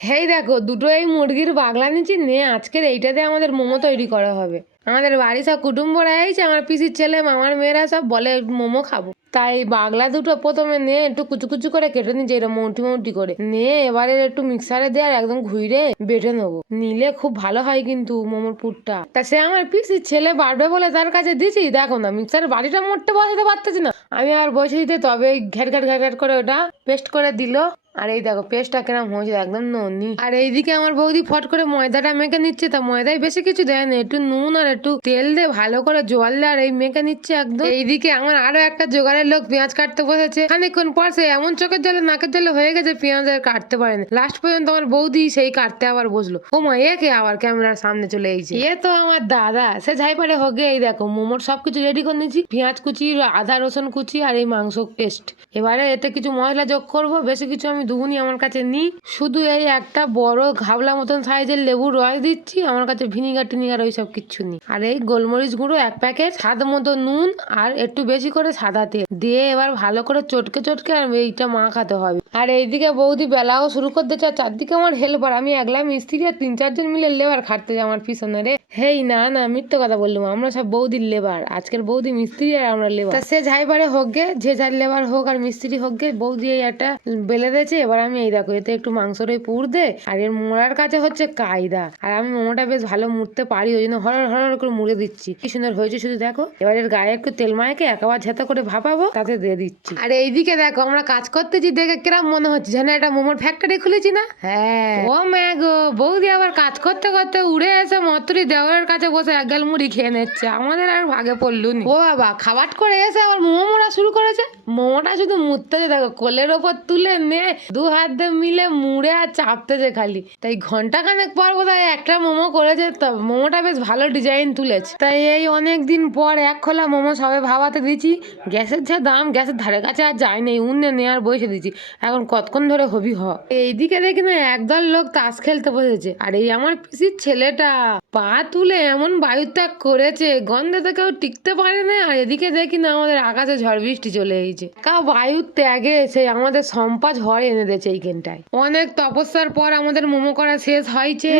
হেই দেখো, দুটো এই মুরগির বাগলা নিচ্ছি নিয়ে আজকের এইটাতে আমাদের মোমো তৈরি করা হবে। আমাদের বাড়ি সব কুটুম্বরা এসেছে, আমার পিসির ছেলে মামার মেয়েরা সব বলে মোমো খাবো। তাই বাগলা দুটো প্রথমে নিয়ে একটু কুচু কুচু করে কেটে নিচ্ছি, এরকম মৌটি মৌটি করে নিয়ে এবারে একটু মিক্সারে দিয়ে আর একদম ঘুরে বেটে নেবো। নিলে খুব ভালো হয় কিন্তু মোমোর পুরটা। তা সে আমার পিসির ছেলে বাড়বে বলে তার কাছে দিছি, দেখো না মিক্সারের বাড়িটা মোটে বসাতে পারতেছি না, আমি আর বসে দিতে তবে ঘ্যাট ঘ্যাট ঘ্যাট ঘ্যাট করে ওটা পেস্ট করে দিল। আর এই দেখো পেস্টটা কেরম হয়েছে, একদম ননি। আর এইদিকে আমার বৌদি ফট করে ময়দাটা মেখে নিচ্ছে। তা ময়দায় বেশি কিছু দেয় না, একটু নুন আর একটু তেল দিয়ে ভালো করে জল দিয়ে আর এই মেখে নিচ্ছে একদম। এইদিকে আমার আরো একটা জোগাড়ের লোক পেঁয়াজ কাটতে বসেছে। খানিকক্ষণ পর সে এমন চোখের জলে নাকের জলে হয়ে গেছে, পেঁয়াজ আর কাটতে পারেনি। লাস্ট পর্যন্ত আমার বৌদি সেই কাটতে আবার বসলো। ও মা, একে আবার ক্যামেরার সামনে চলে এসেছে। এ তো আমার দাদা, সে যাই পারে হোক। এই দেখো মোমোর সবকিছু রেডি করে নিয়েছি, পেঁয়াজ কুচি, আদা রসুন কুচি আর এই মাংস পেস্ট। এবারে এতে কিছু মশলা যোগ করবো, বেশি কিছু আমি দুগুনি আমার কাছে নিই। শুধু এই একটা বড় ঘাবলা মতন সাইজের লেবুর রস দিচ্ছি, আমার কাছে ভিনিগার টিনিগার ওইসব কিচ্ছু নেই। আর এই গোলমরিচ গুঁড়ো 1 প্যাকেট, স্বাদ মতো নুন আর একটু বেশি করে সাদা তেল দিয়ে এবার ভালো করে চটকে চটকে আর এইটা মাখাতে হবে। আর এইদিকে বৌদি বেলাও শুরু করে দিচ্ছে, আর চারদিকে আমার হেল্পার। আমি একলা মিস্ত্রি আর 3-4 জন মিলে লেবার খাটতে যাই আমার পিছনে রে। হেই না না, মিথ্যে কথা বললাম, আমরা সব বৌদির লেবার। আজকের বৌদি মিস্ত্রি আর আমরা লেবার। তা সে যাই পারে হোক গে, যে যার লেবার হোক আর মিস্ত্রি হোক গে, বৌদি এই একটা বেলে দিয়েছে। এবার আমি এই দেখো এতে একটু মাংসর ওই পুর দে, আর এর মোড়ার কাছে হচ্ছে কায়দা। আর আমি মোমোটা বেশ ভালো মুড়তে পারি, ওই জন্য হরর হরর করে মুড়ে দিচ্ছি। কি সুন্দর হয়েছে শুধু দেখো। এবার এর গায়ে একটু তেল মাইকে একেবারে ঝেঁতা করে ভাপাবো, তাতে দিয়ে দিচ্ছি। আর এইদিকে দেখো আমরা কাজ করতেছি, দেখে কিরম মনে হচ্ছে যেন একটা মোমোর ফ্যাক্টরি খুলেছি না। হ্যাঁ ও ম্যাগো, বৌদি আবার কাজ করতে করতে উড়ে এসে মতুরি দেওয়ারের কাছে বসে এক গাল মুড়ি খেয়ে নিচ্ছে। আমাদের আর ভাগে পড়লুনি। ও বাবা, খাবাট করে এসে আবার মোমো মোড়া শুরু করেছে। মোমোটা শুধু মুড়তেছে দেখো, কোলের ওপর তুলে নে 2 হাত দিয়ে মিলে মুড়ে আর চাপতেছে খালি। তাই ঘন্টাখানেক পর বোধহয় একটা মোমো করেছে, মোমোটা বেশ ভালো ডিজাইন তুলেছে। তাই এই অনেক দিন পর এক খোলা মোমো সবে ভাবাতে দিচ্ছি। গ্যাসের যা দাম, গ্যাসের ধারে কাছে আর যায় নেই, উন্নে নেওয়ার বসে দিচ্ছি। এখন কতক্ষণ ধরে হবি এইদিকে দেখি না একদল লোক তাস খেলতে বসেছে। আর এই আমার পিসির ছেলেটা পা তুলে এমন বায়ুত্যাগ করেছে, গন্ধে তো কেউ টিকতে পারে না। আর এদিকে দেখি না আমাদের আকাশে ঝড় বৃষ্টি চলে এসেছে। বায়ুর ত্যাগে সে আমাদের সম্পা ঝড় এনে দিয়েছে এইখানটায়। অনেক তপস্যার পর আমাদের মোমো করা শেষ হয়েছে।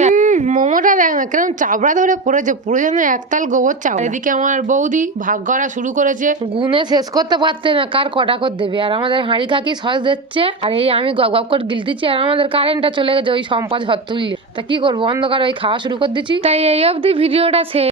মোমোটা দেখ না কেরম চাবড়া ধরে পড়েছে, পুরো যেন একতাল গোবর চাবড়া। এদিকে আমার বৌদি ভাগ করা শুরু করেছে, গুনে শেষ করতে পারছে না কার কটা করে দেবে। আর আমাদের হাঁড়ি কাকি সস দিচ্ছে, আর এই আমি গপ গপ করে গিলতেছি। আর আমাদের কারেন্টটা চলে গেছে ওই সম্পা ঝড় তুললে। তা কি করবো, অন্ধকার ওই খাওয়া শুরু করে দিচ্ছি। তাই এই অবধি ভিডিওটা শেষ।